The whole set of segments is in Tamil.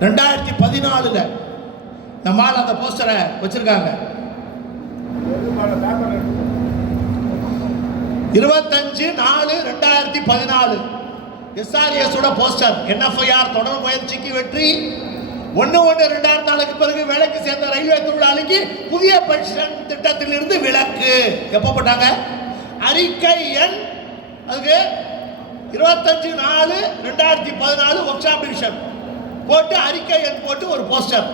2014 நம்மால் அந்த போஸ்டரை வச்சிருக்காங்க. 25/4/2014 SRS ஓட போஸ்டர். NFIR தொடர் முயற்சிக்கு வெற்றி. 1/1/2004 பிறகு வேலைக்கு சேர்ந்த ரயில்வே தொழிலாளிக்கு புதிய பென்ஷன் திட்டத்திலிருந்து விலக்கு. எப்போ போட்டாங்க? அறிக்கை எண் அதுக்கு 25/4/2014 ஒர்க் ஷாப் டிவிஷன் போட்டு அறிக்கை எண் போட்டு ஒரு போஸ்டர்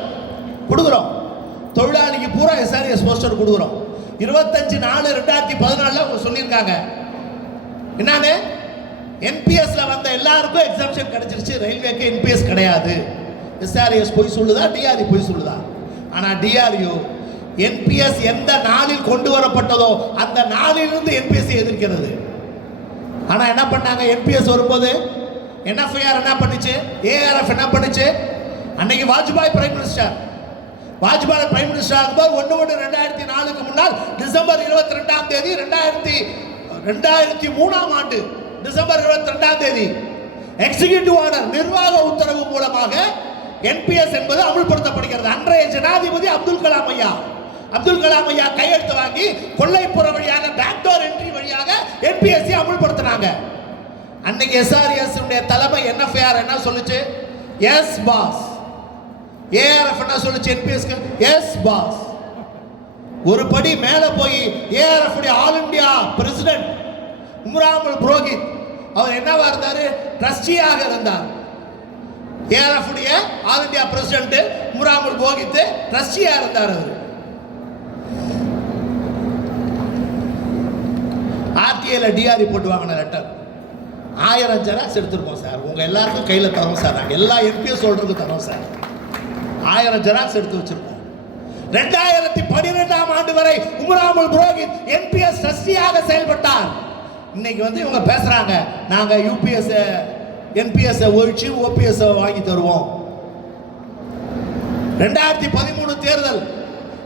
கொடுக்குறோம். தொழிலாளிக்கு பூரா SRS போஸ்டர் கொடுக்குறோம். 25/4/2014 அவங்க சொல்லியிருக்காங்க என்னன்னு, NPSல வந்த எல்லாருக்கும் எக்ஸம்ஷன் கிடைச்சிருச்சு, ரயில்வேக்கு NPS கிடையாது. SRS போய் சொல்லுதா, DRU போய் சொல்லுதா? ஆனா DRU NPS எந்த நாளில் கொண்டு வரப்பட்டதோ அந்த நாளிலிருந்து NPS எதிர்க்கிறது. ஆனா என்ன பண்ணாங்க? NPS வரும்போது NFIR என்ன பண்ணுச்சு, ARF என்ன பண்ணுச்சு? அன்னைக்கு Vajpayee prime minister, Vajpayee prime minister ஆகும்போது 1/1/2004 முன்னால் டிசம்பர் 22ஆம் தேதி 2003ஆம் ஆண்டு டிசம்பர் 22ஆம் தேதி எக்ஸிகியூட்டிவ் ஆர்டர் நிர்வாக உத்தரவு மூலமாக NPS என்பது அமுல்படுத்தப்படுகிறது. அன்றைய ஜனாதிபதி அப்துல் கலாம் ஐயா கையெழுத்து வாங்கி கொல்லைப்புற வழியாக பேக்டோர் என்ட்ரி வழியாக NPS அமுல்படுத்தினாங்க. அன்னைக்கு SRS உடைய தலைமை NFIR என்ன சொல்லுச்சு? S pass. ARF என்ன சொல்லுச்சு NPSக்கு? S pass. ஒரு படி மேல போய் ARF உடைய ஆல் இந்தியா பிரசிடென்ட் உம்ராமுல் புரோஹித் அவர் என்னவா இருந்தாரு? ட்ரஸ்டியாக இருந்தார். ARF உடைய ஆல் இந்தியா பிரசிடென்ட் உம்ராமுல் புரோஹித் ட்ரஸ்டியா இருந்தார். அவர் RTIல DRU போட்டு வாங்கின லெட்டர் 1000 ஜெராக்ஸ் எடுத்துருக்கோம் சார், உங்க எல்லாருக்கும் கையில தரோம் சார், நாங்கள் எல்லா NPS ஹோல்டருக்கும் தரோம் சார். 1000 ஜெராக்ஸ் எடுத்து வச்சிருக்கோம். 2012ஆம் ஆண்டு வரை உம்ராமுல் புரோஹித் NPS ட்ரஸ்டியாக செயல்பட்டார். இன்னைக்கு வந்து இவங்க பேசுறாங்க, நாங்க NPS ஒழிச்சு OPS வாங்கி தருவோம். 2013 தேர்தல்,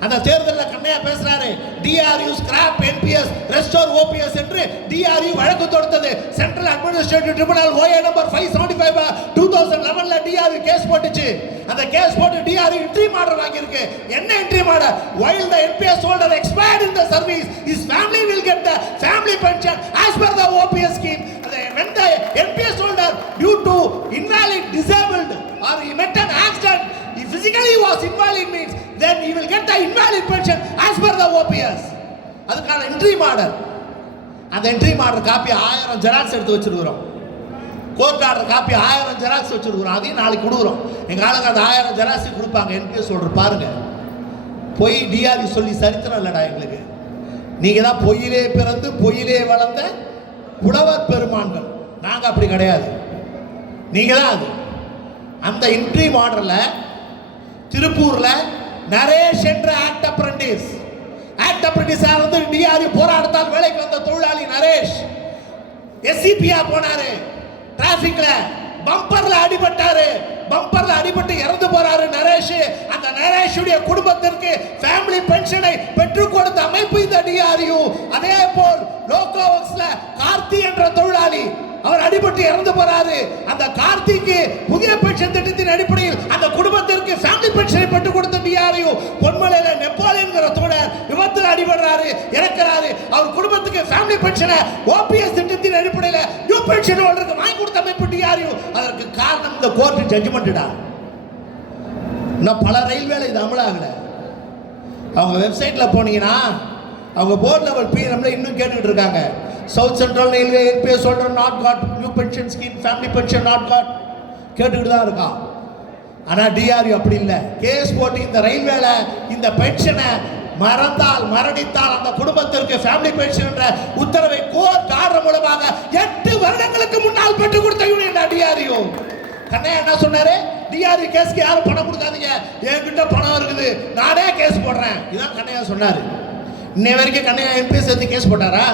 அந்த தேர்தலில் கண்ணையா பேசுறாரு, DRU scrap NPS restore OPS என்று DRU வழக்கு தொடுத்தது. Central administrative tribunal OA number 575/2011ல DRU கேஸ் போட்டுச்சு. அந்த கேஸ் போட்டு DRU என்ட்ரி ஆர்டர் வாங்கி இருக்கு. என்ன entry order? while the NPS holder expired in the service, his family will get the family pension as per the OPS scheme. When the NPS holder due to invalid, disabled or he met an accident, he physically was invalid means then he will get the invalid pension as per the OPS. அதுக்கான என்ட்ரி ஆர்டர், அந்த என்ட்ரி ஆர்டர் காப்பி 1000 ஜெராக்ஸ் எடுத்து வச்சிருக்கிறோம். கோர்ட் ஆர்டர் காப்பி 1000 ஜெராக்ஸ் வச்சிருக்கிறோம். அதையும் நாளைக்கு கொடுக்குறோம். எங்க ஆளுங்க அந்த 1000 ஜெராக்ஸ் கொடுப்பாங்க. NPS ஹோல்டர் பாருங்க, பொய் DRU சொல்லி சரித்திரம் இல்லடா எங்களுக்கு. நீங்க தான் பொய்யிலே பிறந்து பொய்யிலே வளர்ந்த புலவர் பெருமான்கள். நாங்க அப்படி கிடையாது, நீங்க தான் அது. அந்த என்ட்ரி ஆர்டர்ல திருப்பூர்ல நரேஷ் என்ற ஆக்ட் அப்ரெண்டிஸா இருந்து DRU போராட்டத்தால் வேலைக்கு வந்த தொழிலாளி நரேஷ் SCPயா போனாரு. டிராபிக்ல பம்பர்ல அடிபட்டு இறந்து போறாரு நரேஷ். அந்த நரேஷுடைய குடும்பத்திற்கு ஃபேமிலி பென்ஷனை பெற்றுக் கொடுத்த அமைப்பு இந்த DRU. அதே போல் லோகோ ஒர்க்ஸ்ல கார்த்தி என்ற தொழிலாளி அவர் அடிபட்டு இறந்து போறாரு. அந்த கார்த்திக்கு புதிய பென்ஷன் திட்டத்தின் அடிப்படையில் அந்த குடும்பத்திற்கு ஃபேமிலி பென்ஷனை பெற்றுக் கொடுத்த DRU. பொன்மலையில நெப்போலியன்கிற தோழர் விபத்தில் அடிபடுறாரு, இறக்கிறாரு. அவர் குடும்பத்துக்கு ஃபேமிலி பென்ஷனை OPS திட்டத்தின் அடிப்படையில் நியூ பென்ஷன் ஹோல்டருக்கு வாங்கி கொடுத்த அமைப்பு DRU. அதற்கு காரணம் இந்த கோர்ட் ஜட்ஜ்மெண்ட்டா. இன்னும் பல ரயில்வேல இது அமலாகல. அவங்க வெப்சைட்ல போனீங்கன்னா அவங்க போர்ட் லெவல் PMல இன்னும் கேட்டுட்டு இருக்காங்க. South central railway NPS holder not got new pension scheme, family pension not got கேட்டுக்கிட்டு தான் இருக்கான். ஆனா DRU அப்படி இல்லை. கேஸ் போட்டு இந்த ரயில்வேல இந்த பென்ஷனை மரணித்தால் அந்த குடும்பத்திற்கு ஃபேமிலி பென்ஷன் என்ற உத்தரவை கோர்ட் ஆர்டர் மூலமாக 8 வருடங்களுக்கு முன்னால் பெற்றுக் கொடுத்த யூனியன் DRU. கண்ணையா என்ன சொன்னாரு? DRU கேஸ்க்கு யாரும் பணம் கொடுக்காதீங்க, என்கிட்ட பணம் இருக்குது, நானே கேஸ் போடுறேன். இதான் கண்ணையா சொன்னாரு. இன்னை வரைக்கும் கண்ணையா NPS எடுத்து கேஸ் போட்டாரா?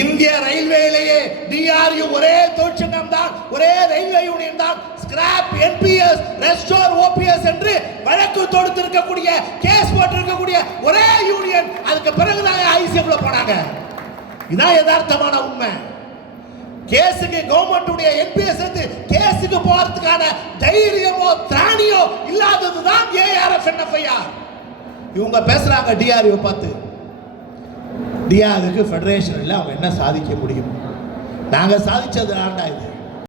இந்திய ரயில்வேயிலேயே DRU ஒரே தொழிற்சங்கம் தான், ஒரே ரயில்வே யூனியன் தான் ஸ்கிராப் NPS ரெஸ்டோர் OPS என்று வழக்கு தொடுத்திருக்கக்கூடிய கேஸ் போட்டிருக்கக்கூடிய ஒரே யூனியன். அதுக்கு பிறகுதான் ICFல போனாங்க. இதான் யதார்த்தமான உண்மை. கேஸுக்கு கவர்மெண்ட் உடைய NPS கேஸுக்கு போறதுக்கான தைரியம் தைரியமோ திராணியோ இல்லாததுதான் ஏஆர்எஃப் என்எஃப்ஐஆர். இவங்க பேசுறாங்க டிஆர்யூ பார்த்து. டிஆருக்கு ஃபெடரேஷன்ல அவங்க என்ன சாதிக்க முடியும்? நாங்க சாதிச்சது ஆண்டா இது.